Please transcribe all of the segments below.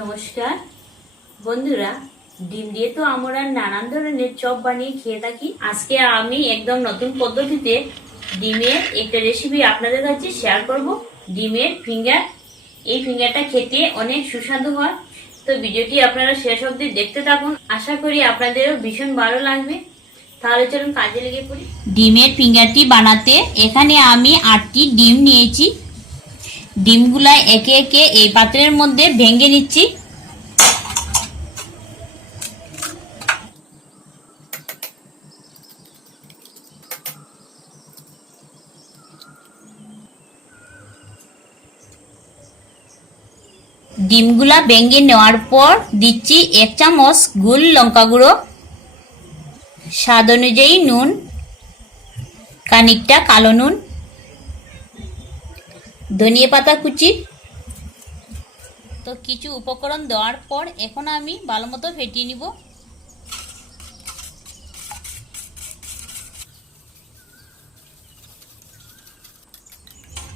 নমস্কার বন্ধুরা, ডিম দিয়ে তো আমরা নানান ধরনের চপ বানিয়ে খেয়ে থাকি। আজকে আমি একদম নতুন পদ্ধতিতে ডিমের একটা রেসিপি আপনাদের কাছে শেয়ার করব। ডিমের ফিঙ্গার। এই ফিঙ্গারটা খেতে অনেক সুস্বাদু হয়। তো ভিডিওটি আপনারা শেষ অবধি দেখতে থাকুন। আশা করি আপনাদেরও ভীষণ ভালো লাগবে। তাহলে চলুন কাজে লেগে পড়ি। ডিমের ফিঙ্গারটি বানাতে এখানে আমি 8টি ডিম নিয়েছি। ডিমগুলা একে একে এই পাত্রের মধ্যে ভেঙে নিচ্ছি। ডিমগুলা ভেঙে নেওয়ার পর দিচ্ছি 1 চামচ গোল লঙ্কা গুঁড়ো, স্বাদ অনুযায়ী নুন, খানিকটা কালো নুন, ধনিয়া পাতা কুচি। তো কিছু উপকরণ দেওয়ার পর এখন আমি ভালো মতো ফেটিয়ে নিব।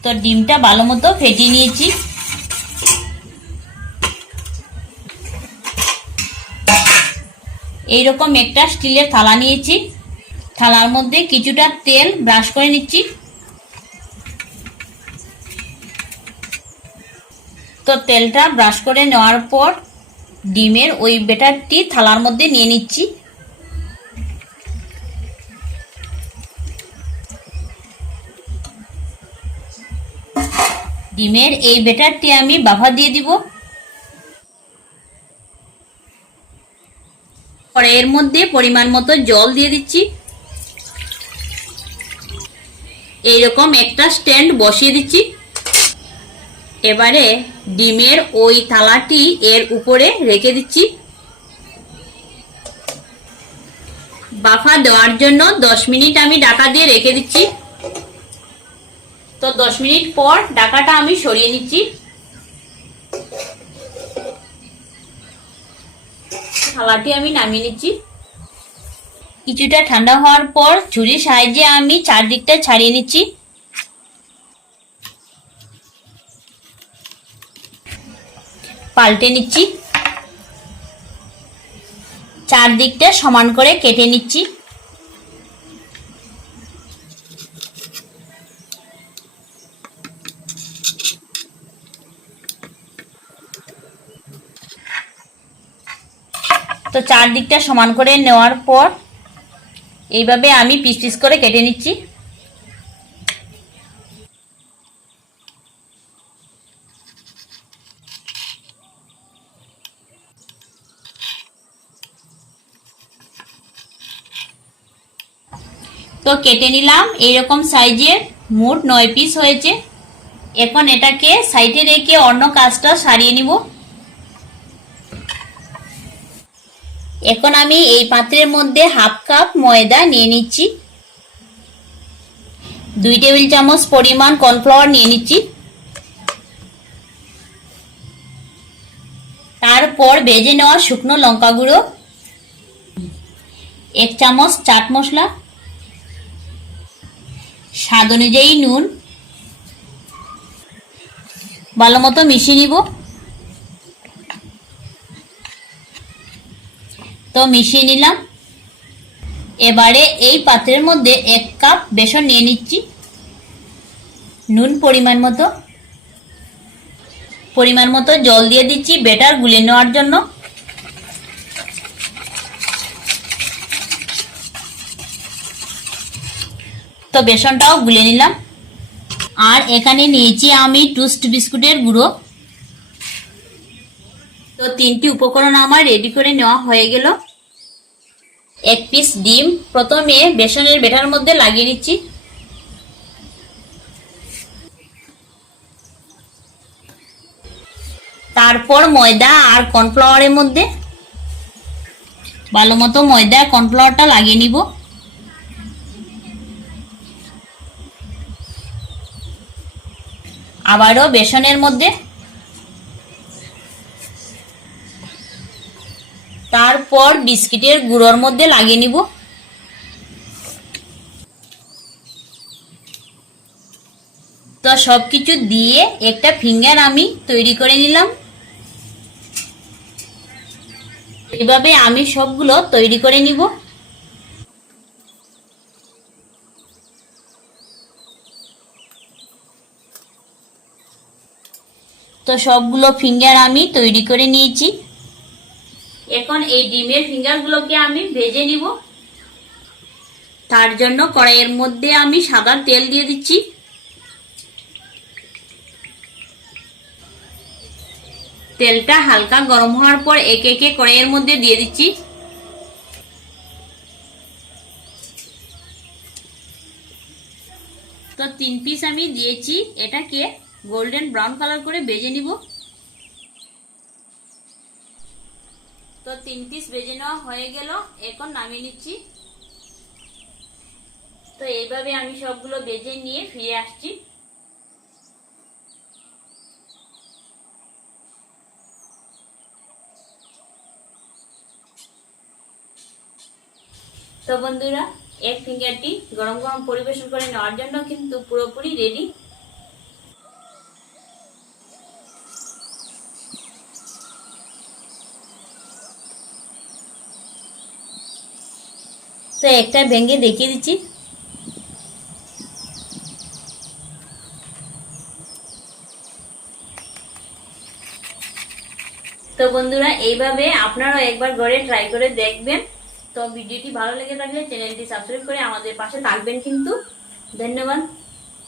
তো ডিমটা ভালো মতো ফেটিয়ে নিয়েছি। এইরকম একটা স্টিলের থালা নিয়েছি। থালার মধ্যে কিছুটা তেল ব্রাশ করে নিচ্ছি। তো তেলটা ব্রাশ করে নেওয়ার পর ডিমের ওই ব্যাটারটি থালার মধ্যে নিয়ে নিচ্ছি। ডিমের এই ব্যাটারটি আমি ভাপা দিয়ে দিব। পরে এর মধ্যে পরিমাণ মতো জল দিয়ে দিচ্ছি। এইরকম একটা স্ট্যান্ড বসিয়ে দিচ্ছি। এবারে ডিমের ওই থালাটি এর উপরে রেখে দিচ্ছি। ভাপা দেওয়ার জন্য 10 মিনিট আমি ঢাকা দিয়ে রেখে দিচ্ছি। তো 10 মিনিট পর ঢাকাটা আমি সরিয়ে নিচ্ছি। থালাটি আমি নামিয়ে নিচ্ছি। কিছুটা ঠান্ডা হওয়ার পর ছুরির সাহায্যে আমি চারদিকটা ছাড়িয়ে নিচ্ছি। পাল্টে নিচ্ছি। চারদিকটা সমান করে কেটে নিচ্ছি। তো চারদিকটা সমান করে নেওয়ার পর এইভাবে আমি পিস পিস করে কেটে নিচ্ছি। তো কেটে নিলাম। এইরকম সাইজের মোট 9 পিস হয়েছে। এখন এটাকে সাইডে রেখে অন্য কাজটা সারিয়ে নিব। এখন আমি এই পাত্রের মধ্যে হাফ কাপ ময়দা নিয়ে নিচ্ছি। 2 টেবিল চামচ পরিমাণ কর্নফ্লাওয়ার নিয়ে নিচ্ছি। তারপর ভেজে নেওয়া শুকনো লঙ্কা গুঁড়ো, 1 চামচ চাট মশলা, স্বাদ অনুযায়ী নুন, ভালো মতো মিশিয়ে নিব। তো মিশিয়ে নিলাম। এবারে এই পাত্রের মধ্যে 1 কাপ বেসন নিয়ে নিচ্ছি। নুন পরিমাণ মতো জল দিয়ে দিচ্ছি ব্যাটার গুলে নেওয়ার জন্য। তো বেসনটাও গুলে নিলাম। আর এখানে নিয়েছি আমি টোস্ট বিস্কুটের গুঁড়ো। তো 3টি উপকরণ আমার রেডি করে নেওয়া হয়ে গেল। 1 পিস ডিম প্রথমে বেসনের ব্যাটার মধ্যে লাগিয়ে নিচ্ছি। তারপর ময়দা আর কর্নফ্লাওয়ারের মধ্যে ভালো মতো ময়দা আর কর্নফ্লাওয়ারটা লাগিয়ে নিব। আবারও বেসনের মধ্যে, তারপর বিস্কিটের গুঁড়োর মধ্যে লাগিয়ে নিব। তো সবকিছু দিয়ে একটা ফিঙ্গার আমি তৈরি করে নিলাম। এভাবে আমি সবগুলো তৈরি করে নিব। তো সবগুলো ফিঙ্গার আমি তৈরি করে নিয়েছি। এখন এই ডিমের ফিঙ্গারগুলোকে আমি ভেজে নিব। তার জন্য কড়াইয়ের মধ্যে আমি সাদা তেল দিয়ে দিচ্ছি। তেলটা হালকা গরম হওয়ার পর একে একে কড়াইয়ের মধ্যে দিয়ে দিচ্ছি। তো 3 পিস আমি দিয়েছি, এটাকে গোল্ডেন ব্রাউন কালার করে ভেজে নিব। তো 3 পিস ভেজে নেওয়া হয়ে গেল, এখন নামিয়ে নিচ্ছি। তো এইভাবে আমি সবগুলো ভেজে নিয়ে ফিরে আসছি। তো বন্ধুরা, এক ফিঙ্গারটি গরম গরম পরিবেশন করে নেওয়ার জন্য কিন্তু পুরোপুরি রেডি। তো একটা ভেঙে দেখিয়ে দিচ্ছি। তো বন্ধুরা, এইভাবে আপনারাও একবার ঘরে ট্রাই করে দেখবেন। তো ভিডিওটি ভালো লেগে থাকলে চ্যানেলটি সাবস্ক্রাইব করে আমাদের পাশে থাকবেন কিন্তু। ধন্যবাদ।